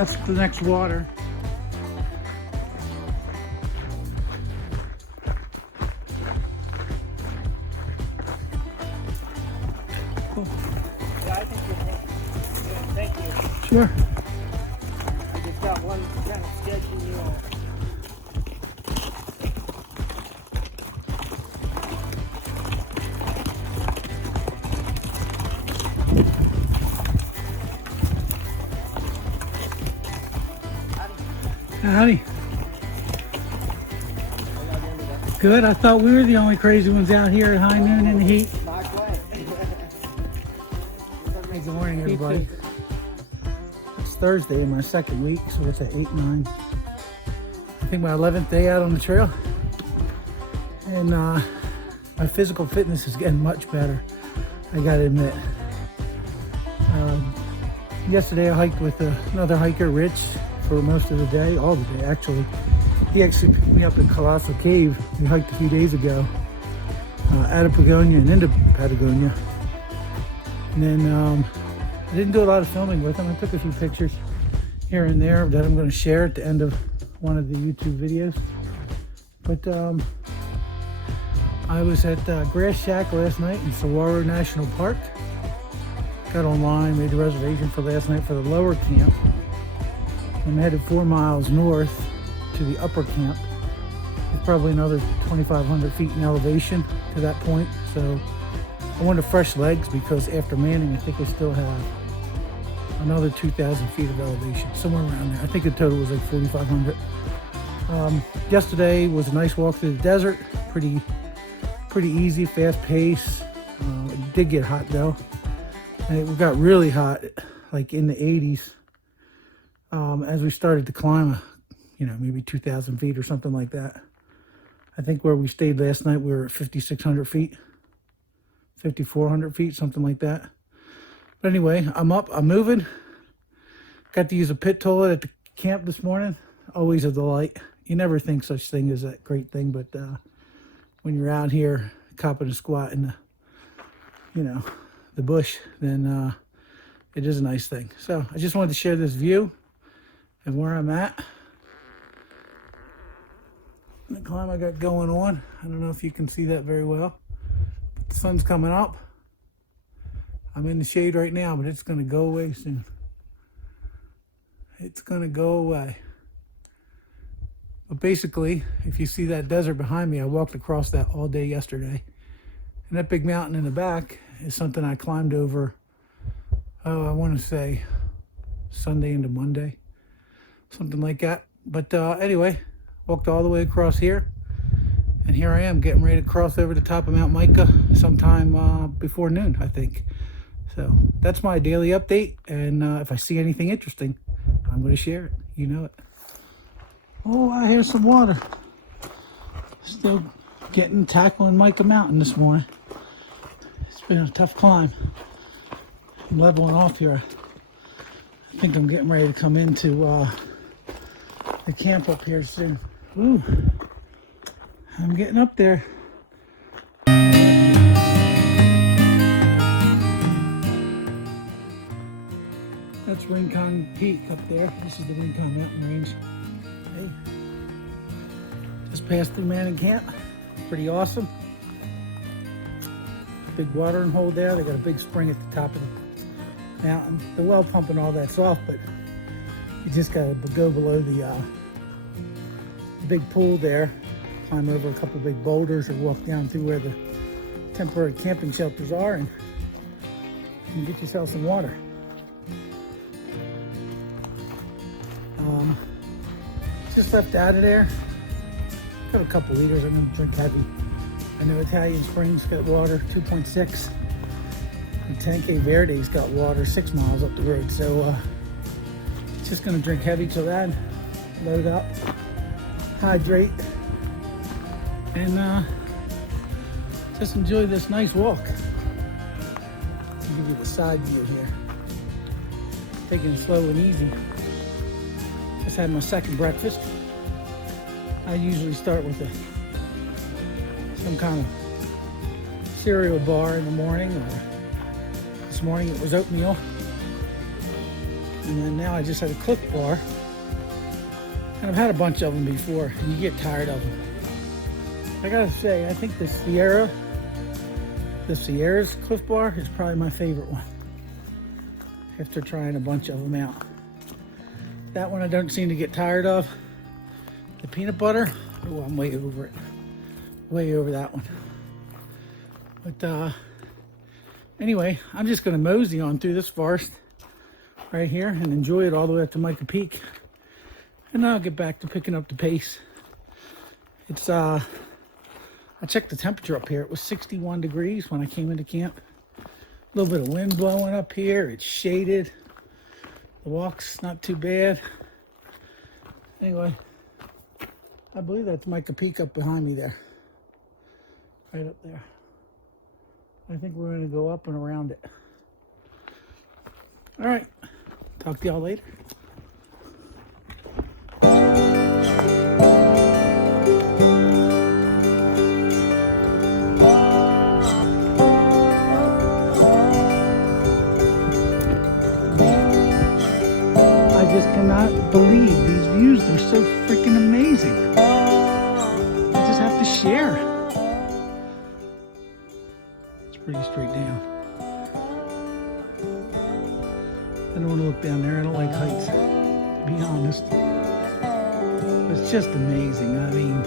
That's the next water. Cool. Yeah, I think you're thank you. Sure. I just got one kind of sketchy, Howdy. Good. I thought we were the only crazy ones out here at high noon in the heat. Not quite. Hey, good morning, everybody. It's Thursday in my second week, so it's at 8-9. I think my 11th day out on the trail, and my physical fitness is getting much better. I gotta admit. Yesterday I hiked with another hiker, Rich, for most of the day, all the day actually. He actually picked me up at Colossal Cave. We hiked a few days ago out of Patagonia and into Patagonia. And then I didn't do a lot of filming with him. I took a few pictures here and there that I'm going to share at the end of one of the YouTube videos. But I was at Grass Shack last night in Saguaro National Park. Got online, made a reservation for last night for the lower camp. I'm headed 4 miles north to the upper camp. It's probably another 2,500 feet in elevation to that point. So I wanted fresh legs because after Manning, I think I still have another 2,000 feet of elevation, somewhere around there. I think the total was like 4,500. Yesterday was a nice walk through the desert. Pretty easy, fast pace. It did get hot though. And it got really hot, like in the 80s. As we started to climb, maybe 2,000 feet or something like that. I think where we stayed last night, we were at 5,600 feet, 5,400 feet, something like that. But anyway, I'm up, I'm moving. Got to use a pit toilet at the camp this morning. Always a delight. You never think such thing is a great thing, but when you're out here copping a squat in the bush, then it is a nice thing. So I just wanted to share this view and where I'm at. The climb I got going on. I don't know if you can see that very well. But the sun's coming up. I'm in the shade right now, but it's going to go away soon. It's going to go away. But basically, if you see that desert behind me, I walked across that all day yesterday. And that big mountain in the back is something I climbed over, I want to say Sunday into Monday. Something like that. But anyway, walked all the way across here. And here I am getting ready to cross over the top of Mount Micah sometime before noon, I think. So that's my daily update. And if I see anything interesting, I'm going to share it. You know it. Oh, I hear some water. Still tackling Micah Mountain this morning. It's been a tough climb. I'm leveling off here. I think I'm getting ready to come into the camp up here soon. Ooh, I'm getting up there. That's Rincon Peak up there. This is the Rincon Mountain Range. Hey, just passed through Manning Camp. Pretty awesome. Big watering hole there. They got a big spring at the top of the mountain. The well pump and all that's off, but you just gotta go below the big pool there, climb over a couple big boulders, or walk down through where the temporary camping shelters are, and you can get yourself some water. Just left out of there. Got a couple liters. I'm gonna drink heavy. I know Italian Springs got water, 2.6. And 10K Verde's got water 6 miles up the road. So just gonna drink heavy till then, load up, hydrate, and just enjoy this nice walk. I'll give you the side view here. Taking it slow and easy. Just had my second breakfast. I usually start with some kind of cereal bar in the morning, or this morning it was oatmeal. And then now I just had a Cliff Bar. And I've had a bunch of them before, and you get tired of them. I gotta say, I think the Sierra's Cliff Bar is probably my favorite one. After trying a bunch of them out. That one I don't seem to get tired of. The peanut butter, oh, I'm way over it. Way over that one. But anyway, I'm just gonna mosey on through this forest right here and enjoy it all the way up to Micah Peak. And then I'll get back to picking up the pace. It's I checked the temperature up here. It was 61 degrees when I came into camp. A little bit of wind blowing up here. It's shaded. The walk's not too bad. Anyway, I believe that's Micah Peak up behind me there. Right up there. I think we're going to go up and around it. All right. Talk to y'all later. I just cannot believe these views. They're so freaking amazing. I just have to share. It's pretty straight down. I don't want to look down there. I don't like heights, to be honest. It's just amazing. I mean,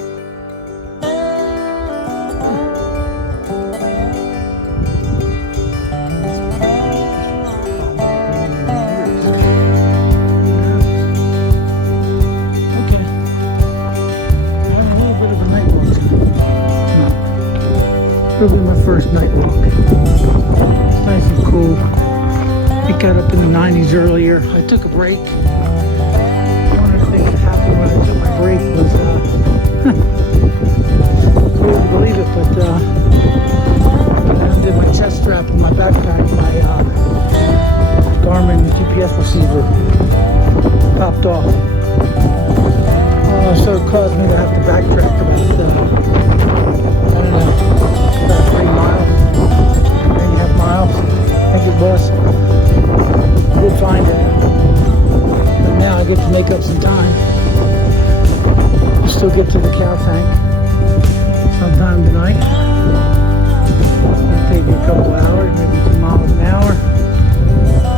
it'll be my first night walk. It's nice and cool. It got up in the 90s earlier. I took a break. One of the things that happened when I took my break was, cool to believe it, but I undid my chest strap in my backpack. My Garmin GPS receiver popped off. So it caused me to have to backtrack about, I don't know, about 3 miles, 3.5 miles, I think it was. I did find it. But now I get to make up some time. Still get to the cow tank sometime tonight. It's going to take me a couple hours, maybe 2 miles an hour.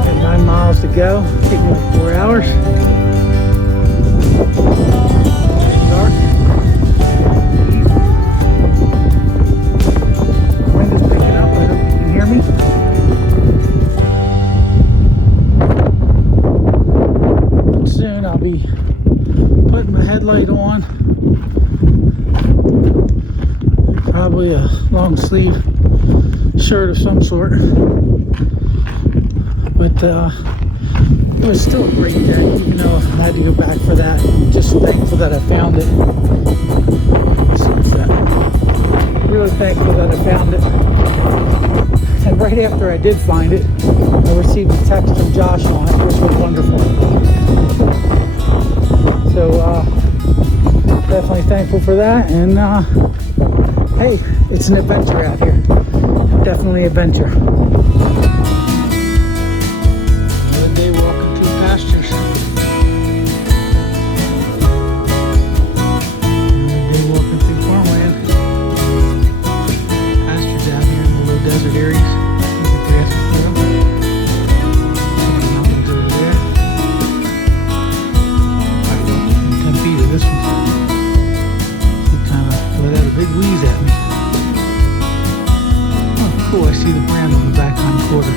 Got 9 miles to go. Take me like 4 hours. It's dark. Wind is picking up. I hope you can hear me. Soon I'll be putting my headlight on. Probably a long sleeve shirt of some sort. But it was still a great day, even though I had to go back for that. Just thankful that I found it. Really thankful that I found it. And right after I did find it, I received a text from Josh on it, which was wonderful. So definitely thankful for that. And hey, it's an adventure out here. Definitely adventure. Another day walking through pastures. Another day walking through farmland. Pastures out here in the low desert areas. See the grass is good. The mountains over there. Probably about 10 feet of this one. He kind of let out a big wheeze at me. Oh, cool. I see the brand on the back hind quarter.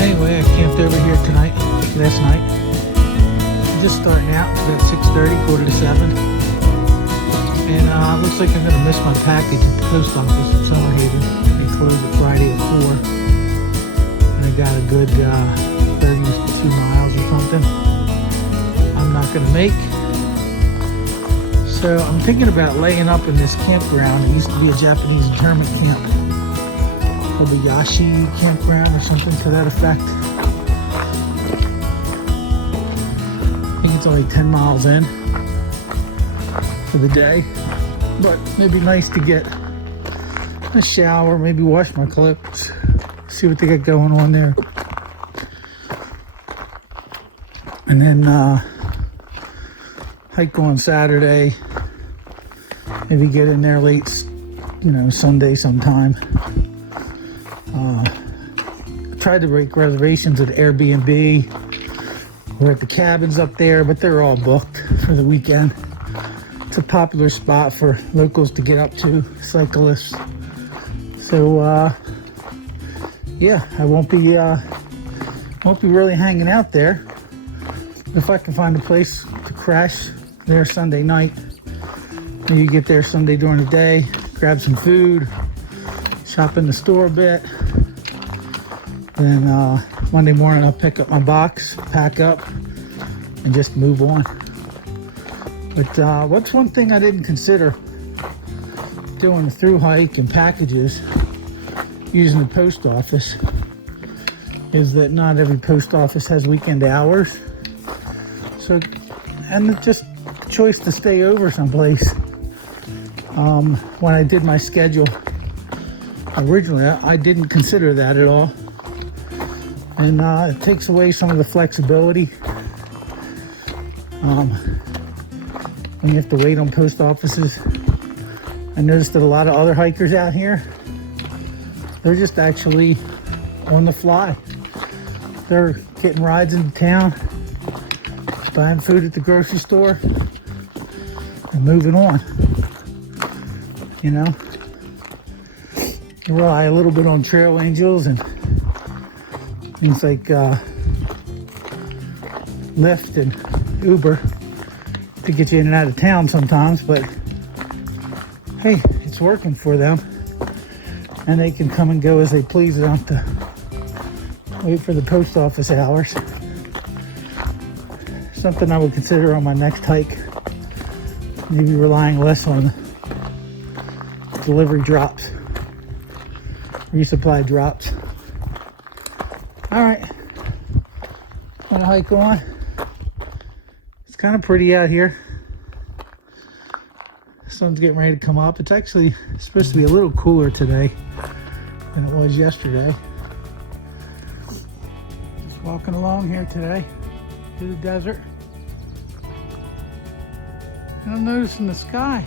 Anyway, I camped over here last night. I'm just starting out. It's about 6:30, 6:45. And it looks like I'm going to miss my package at the post office at Summerhaven. They close it Friday at 4. And I got a good 32 miles or something I'm not going to make. So I'm thinking about laying up in this campground. It used to be a Japanese internment camp. Kobayashi campground or something to that effect. I think it's only 10 miles in for the day. but it'd be nice to get a shower, maybe wash my clothes, see what they got going on there. And then hike on Saturday, maybe get in there late, Sunday sometime. Tried to make reservations at Airbnb or at the cabins up there, but they're all booked for the weekend. It's a popular spot for locals to get up to, cyclists. So yeah, I won't be really hanging out there. If I can find a place to crash there Sunday night, maybe get there Sunday during the day, grab some food, shop in the store a bit. Then Monday morning I'll pick up my box, pack up, and just move on. But what's one thing I didn't consider doing a through hike and packages using the post office is that not every post office has weekend hours. So, and it's just a choice to stay over someplace. When I did my schedule originally, I didn't consider that at all. And it takes away some of the flexibility. When you have to wait on post offices. I noticed that a lot of other hikers out here, they're just actually on the fly. They're getting rides into town, buying food at the grocery store, and moving on. You rely a little bit on trail angels and things like Lyft and Uber to get you in and out of town sometimes, but hey, it's working for them, and they can come and go as they please. They don't have to wait for the post office hours. Something I would consider on my next hike, maybe relying less on delivery drops, resupply drops. All right, gonna hike on. It's kind of pretty out here. Sun's getting ready to come up. It's actually supposed to be a little cooler today than it was yesterday. Just walking along here today through the desert. And I'm noticing the sky.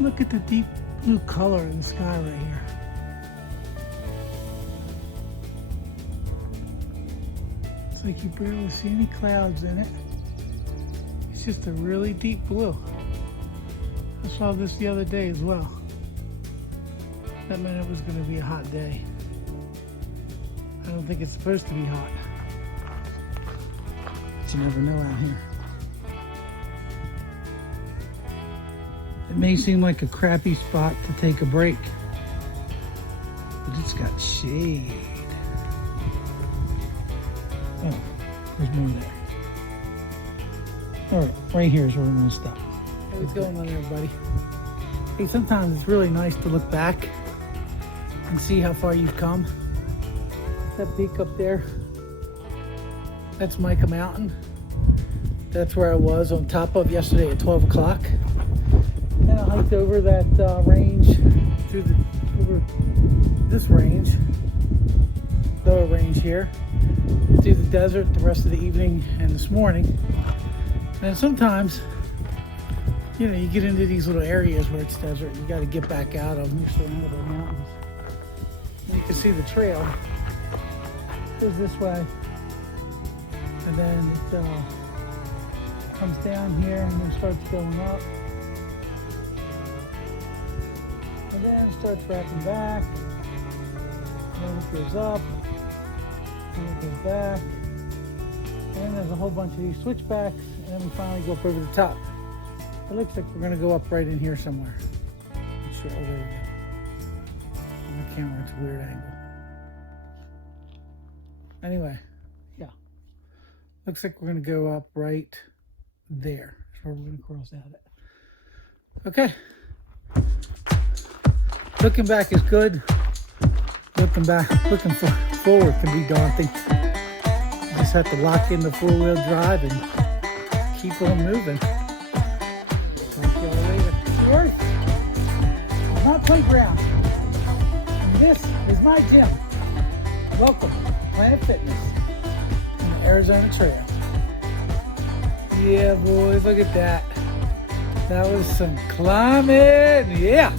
Look at the deep blue color in the sky right here. It's like you barely see any clouds in it. It's just a really deep blue. I saw this the other day as well. That meant it was going to be a hot day. I don't think it's supposed to be hot. But you never know out here. It may seem like a crappy spot to take a break, but it's got shade. Oh, there's more there. All right, right here is where we're going to stop. Hey, what's going on, everybody? Hey, sometimes it's really nice to look back and see how far you've come. That peak up there, that's Micah Mountain. That's where I was on top of yesterday at 12 o'clock. And I hiked over that range, over this range, lower range here, through the desert the rest of the evening and this morning. And sometimes, you get into these little areas where it's desert. You got to get back out of them. You're surrounded by mountains. And you can see the trail goes this way, and then it comes down here and then starts going up. And then it starts wrapping back, and then it goes up, and it goes back, and then there's a whole bunch of these switchbacks, and then we finally go up over the top. It looks like we're going to go up right in here somewhere. I'm sure. Oh, there we go. On the camera, it's a weird angle. Anyway, yeah. Looks like we're going to go up right there. That's where we're going to cross out at. Okay. Looking back is good. Looking forward can be daunting. You just have to lock in the four-wheel drive and keep on moving. Talk to y'all later. playground. And this is my gym. Welcome, Planet Fitness in the Arizona Trail. Yeah, boys, look at that. That was some climbing. Yeah.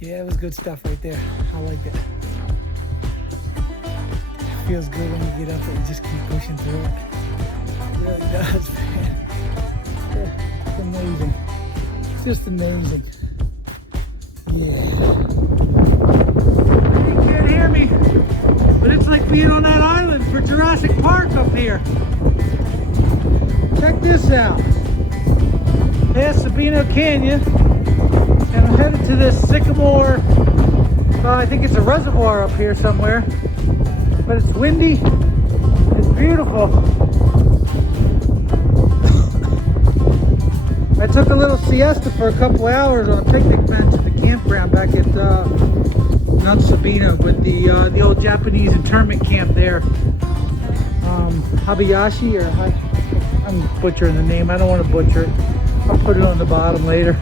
Yeah, it was good stuff right there. I liked it. Feels good when you get up and you just keep pushing through it. It really does, man. It's amazing. It's just amazing. Yeah. You can't hear me, but it's like being on that island for Jurassic Park up here. Check this out. Past Sabino Canyon, and I'm headed to this sycamore. I think it's a reservoir up here somewhere, but it's windy. It's beautiful. I took a little siesta for a couple hours on a picnic bench at the campground back at not Sabino, but the old Japanese internment camp there. Habayashi, or I'm butchering the name. I don't want to butcher it. I'll put it on the bottom later.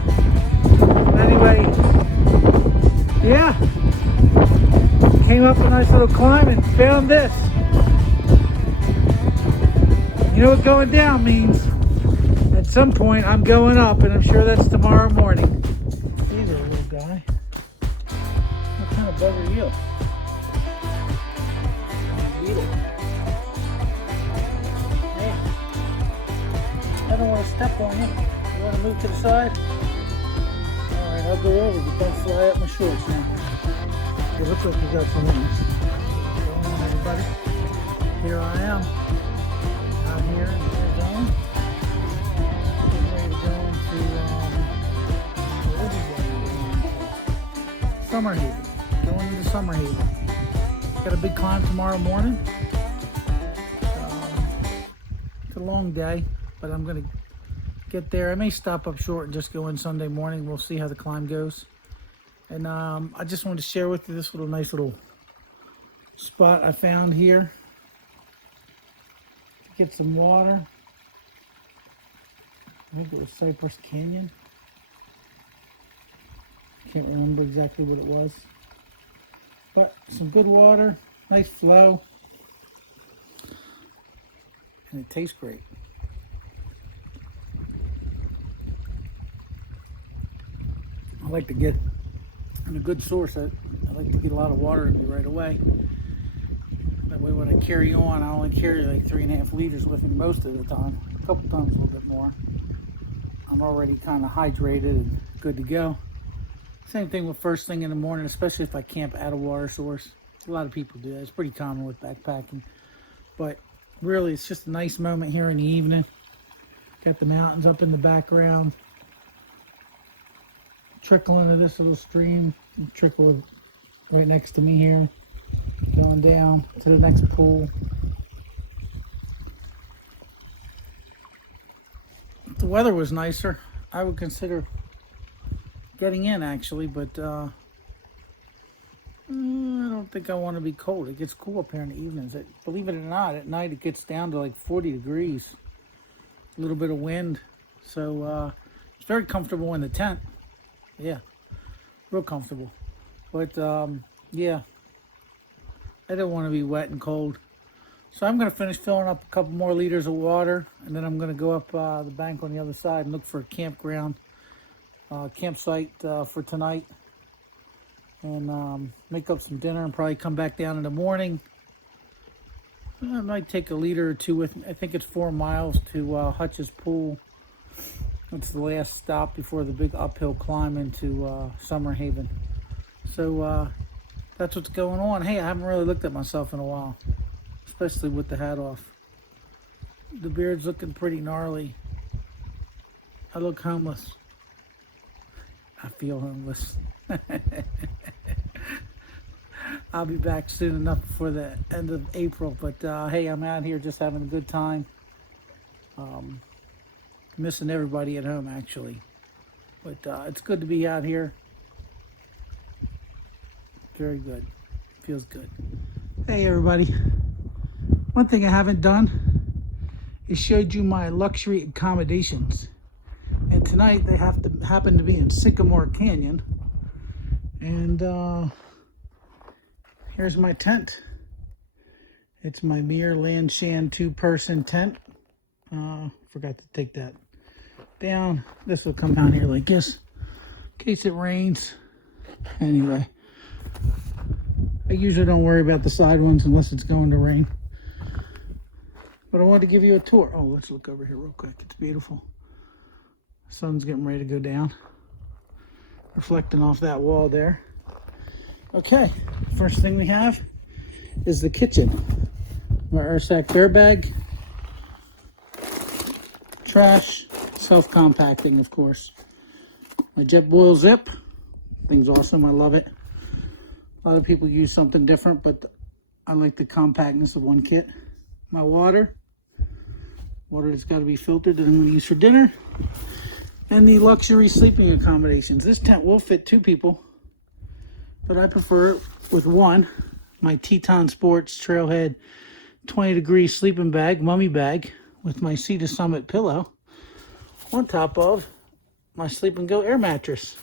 Anyway, yeah. Came up a nice little climb and found this. You know what going down means? At some point I'm going up, and I'm sure that's tomorrow morning. Hey there, little guy. What kind of bug are you? Beetle. Hey. I don't want to step on you. You want to move to the side? Alright, I'll go over, but don't fly up my shorts now. It looks like you got some wings. Going on, everybody. Here I am. Out here in Arizona. Getting ready to go into, what is that? Summerhaven. Going into Summerhaven. Got a big climb tomorrow morning. It's a long day, but I'm going to get there. I may stop up short and just go in Sunday morning. We'll see how the climb goes. And I just wanted to share with you this nice little spot I found here to get some water. I think it was Cypress Canyon. Can't remember exactly what it was. But some good water, nice flow, and it tastes great. I like to get a good source. I like to get a lot of water in me right away. That way when I carry on, I only carry like 3.5 liters with me most of the time. A couple times a little bit more. I'm already kind of hydrated and good to go. Same thing with first thing in the morning, especially if I camp at a water source. A lot of people do that. It's pretty common with backpacking. But really, it's just a nice moment here in the evening. Got the mountains up in the background. Trickle into this little stream. Trickle right next to me here. Going down to the next pool. If the weather was nicer, I would consider getting in actually, but I don't think I want to be cold. It gets cool up here in the evenings. Believe it or not, at night it gets down to like 40 degrees. A little bit of wind. So it's very comfortable in the tent. Yeah, real comfortable. But yeah, I don't want to be wet and cold. So I'm going to finish filling up a couple more liters of water, and then I'm going to go up the bank on the other side and look for a campground, campsite for tonight, and make up some dinner and probably come back down in the morning. I might take a liter or two with me. I think it's 4 miles to Hutch's Pool. It's the last stop before the big uphill climb into Summerhaven. So that's what's going on. Hey, I haven't really looked at myself in a while, especially with the hat off. The beard's looking pretty gnarly. I look homeless. I feel homeless. I'll be back soon enough before the end of April, but hey, I'm out here just having a good time. Missing everybody at home actually, but it's good to be out here. Very good. Feels good. Hey everybody. One thing I haven't done is showed you my luxury accommodations. And tonight they happen to be in Sycamore Canyon. And here's my tent. It's my Mir Lanshan 2-person tent. Forgot to take that down. This will come down here like this in case it rains. Anyway, I usually don't worry about the side ones unless it's going to rain. But I wanted to give you a tour. Oh, let's look over here real quick. It's beautiful. Sun's getting ready to go down, reflecting off that wall there. Okay, first thing we have is the kitchen. My Ursack bear bag, trash, self-compacting, of course. My JetBoil zip, thing's awesome. I love it. A lot of people use something different, but I like the compactness of one kit. My water that's got to be filtered that I'm going to use for dinner, and the luxury sleeping accommodations. This tent will fit 2 people, but I prefer it with one. My Teton Sports Trailhead 20-degree sleeping bag, mummy bag, with my Sea to Summit pillow on top of my Sleep and Go air mattress.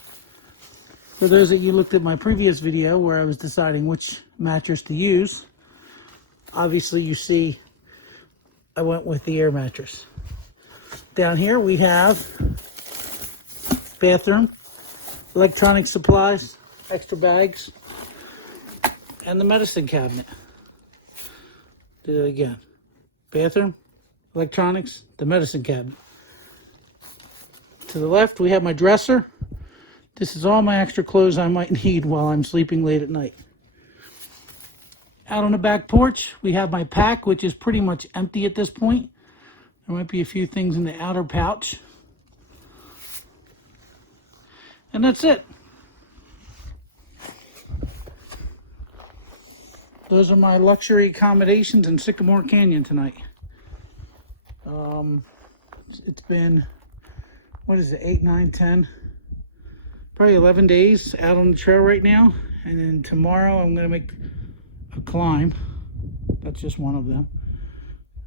For those of you who looked at my previous video where I was deciding which mattress to use, obviously you see I went with the air mattress. Down here we have bathroom, electronic supplies, extra bags, and the medicine cabinet. Do it again. Bathroom, electronics, the medicine cabinet. To the left we have my dresser. This is all my extra clothes I might need while I'm sleeping late at night. Out on the back porch, we have my pack, which is pretty much empty at this point. There might be a few things in the outer pouch. And that's it. Those are my luxury accommodations in Sycamore Canyon tonight. It's been, what is it, 8, 9, 10? Probably 11 days out on the trail right now. And then tomorrow I'm going to make a climb. That's just one of them.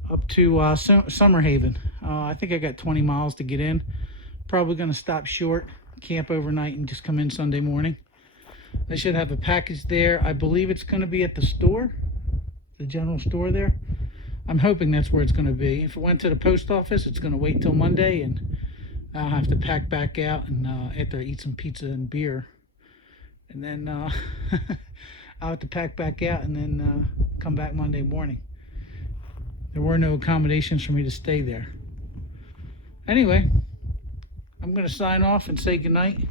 Up to Summerhaven. I think I got 20 miles to get in. Probably going to stop short, camp overnight, and just come in Sunday morning. I should have a package there. I believe it's going to be at the store, the general store there. I'm hoping that's where it's going to be. If it went to the post office, it's going to wait till Monday, and I'll have to pack back out and after I eat some pizza and beer. And then I'll have to pack back out and then come back Monday morning. There were no accommodations for me to stay there. Anyway, I'm going to sign off and say goodnight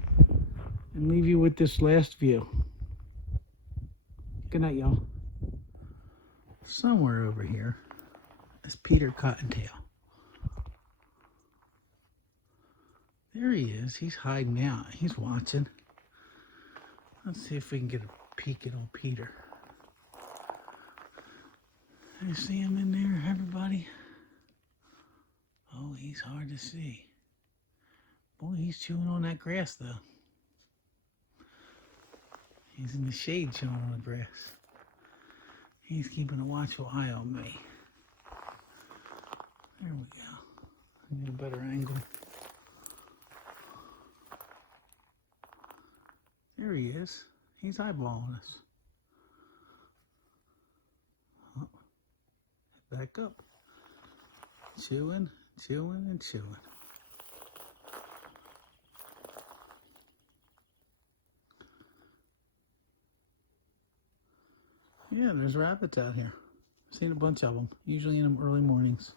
and leave you with this last view. Good night, y'all. Somewhere over here is Peter Cottontail. There he is. He's hiding out. He's watching. Let's see if we can get a peek at old Peter. You see him in there, everybody? Oh, he's hard to see. Boy, he's chewing on that grass, though. He's in the shade chewing on the grass. He's keeping a watchful eye on me. There we go. I get a better angle. There he is. He's eyeballing us. Oh, back up. Chewing, chewing, and chewing. Yeah, there's rabbits out here. Seen a bunch of them, usually in the early mornings.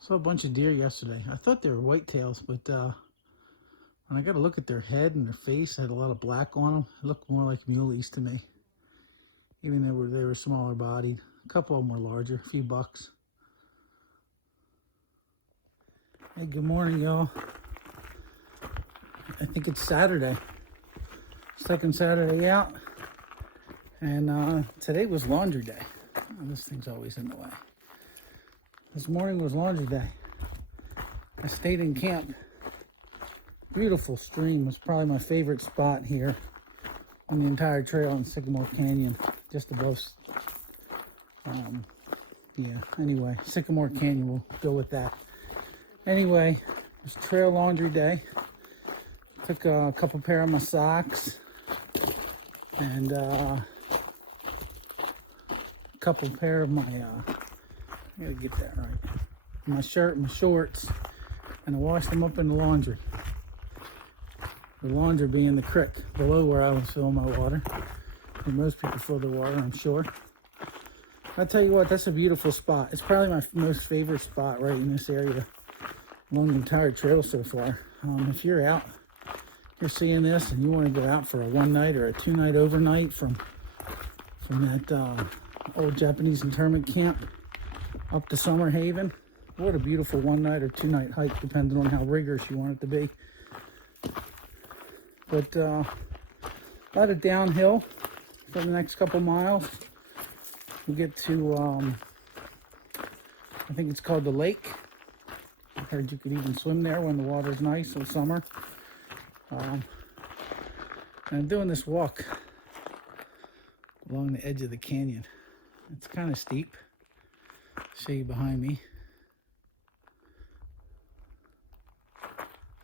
Saw a bunch of deer yesterday. I thought they were whitetails, but when I got to look at their head and their face, it had a lot of black on them. It looked more like muleys to me, even though they were smaller bodied. A couple of them were larger, a few bucks. Hey, good morning, y'all. I think it's Saturday. Second Saturday out. And today was laundry day. Oh, this thing's always in the way. This morning was laundry day. I stayed in camp. Beautiful stream. Was probably my favorite spot here on the entire trail in Sycamore Canyon. Just above. Yeah, anyway, Sycamore Canyon, we'll go with that. Anyway, it was trail laundry day. Took a couple pair of my socks and a couple pair of my, I gotta get that right, my shirt and my shorts, and I washed them up in the laundry. The laundry being the creek below where I was filling my water. And most people fill their water, I'm sure. I'll tell you what, that's a beautiful spot. It's probably my most favorite spot right in this area along the entire trail so far. If you're out, you're seeing this and you want to go out for a one night or a 2-night overnight from that old Japanese internment camp up to Summerhaven, what a beautiful 1 night or 2 night hike, depending on how rigorous you want it to be. But a lot of downhill for the next couple miles. We get to, I think it's called the lake. I heard you could even swim there when the water's nice in summer. And I'm doing this walk along the edge of the canyon. It's kind of steep. Show you behind me.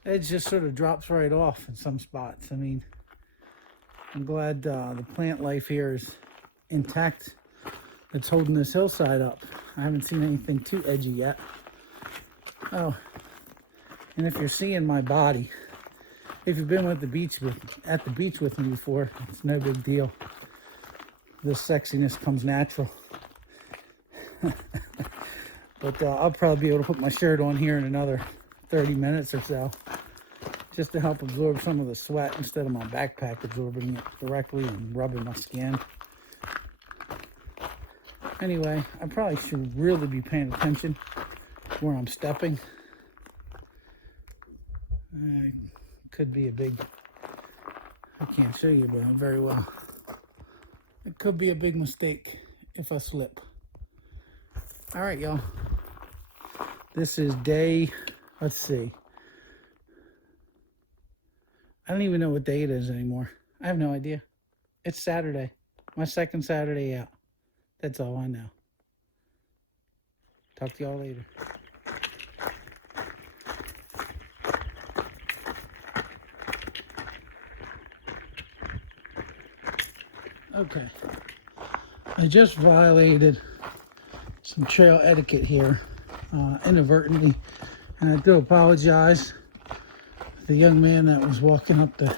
Edge just sort of drops right off in some spots. I mean, I'm glad the plant life here is intact. It's holding this hillside up. I haven't seen anything too edgy yet. Oh, and if you're seeing my body, if you've been at the beach with me before, it's no big deal. This sexiness comes natural. But I'll probably be able to put my shirt on here in another 30 minutes or so, just to help absorb some of the sweat instead of my backpack absorbing it directly and rubbing my skin. Anyway, I probably should really be paying attention where I'm stepping. Could be a big, I can't show you but very well. It could be a big mistake if I slip. All right, y'all. This is day, let's see. I don't even know what day it is anymore. I have no idea. It's Saturday. My second Saturday out. That's all I know. Talk to y'all later. Okay. I just violated some trail etiquette here inadvertently, and I do apologize. The young man that was walking up the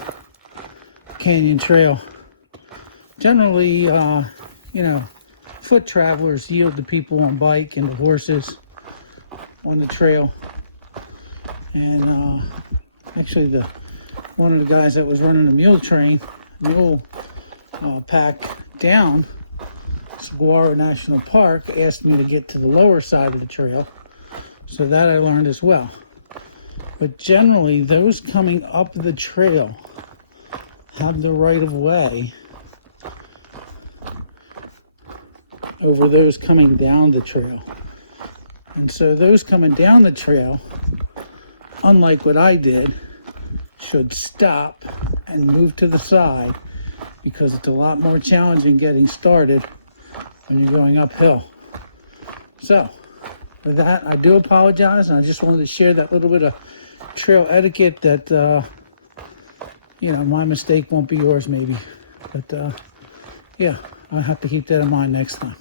canyon trail. Generally, you know, foot travelers yield to people on bike and to horses on the trail. And actually, one of the guys that was running the mule pack down Saguaro National Park asked me to get to the lower side of the trail, so that I learned as well. But generally, those coming up the trail have the right of way over those coming down the trail. And so those coming down the trail, unlike what I did, should stop and move to the side, because it's a lot more challenging getting started when you're going uphill. So with that, I do apologize, and I just wanted to share that little bit of trail etiquette that, you know, my mistake won't be yours maybe. But yeah, I'll have to keep that in mind next time.